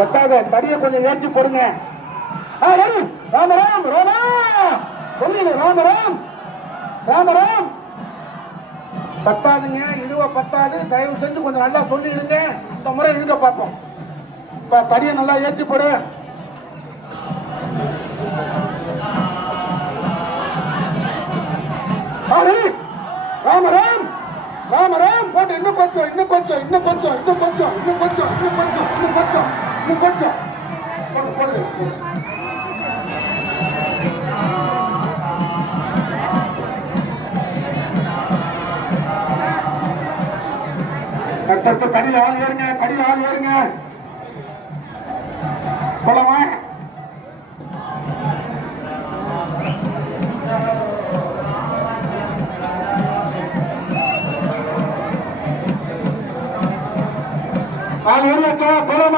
பத்தாக தடியை கொஞ்சம் ஏற்றி போடுங்க. ராமராம் ராமராம் சொல்லுங்க. ராமராம் ராமராம் பத்தாதுங்க. இதுவா பத்தாது. தயவு செஞ்சு கொஞ்சம் நல்லா சொல்லிடுங்க. இந்த முறை இருக்க பார்ப்போம். இப்ப தடியை நல்லா ஏற்றி போடு. ராமராம் ராமராம் போட்டு இன்னும் கொஞ்சம் இன்னும் கொஞ்சம் இன்னும் கொஞ்சம் இன்னும் கொஞ்சம் இன்னும் கொஞ்சம் இன்னும் கொஞ்சம் இன்னும் கொஞ்சம் இன்னும் கொஞ்சம் போடு. கடியில் ஆள் ஏறுங்க. கடியில் ஆள் ஏறுங்க. போலாமா? ஆள் ஏறியாச்சா? போலாமா?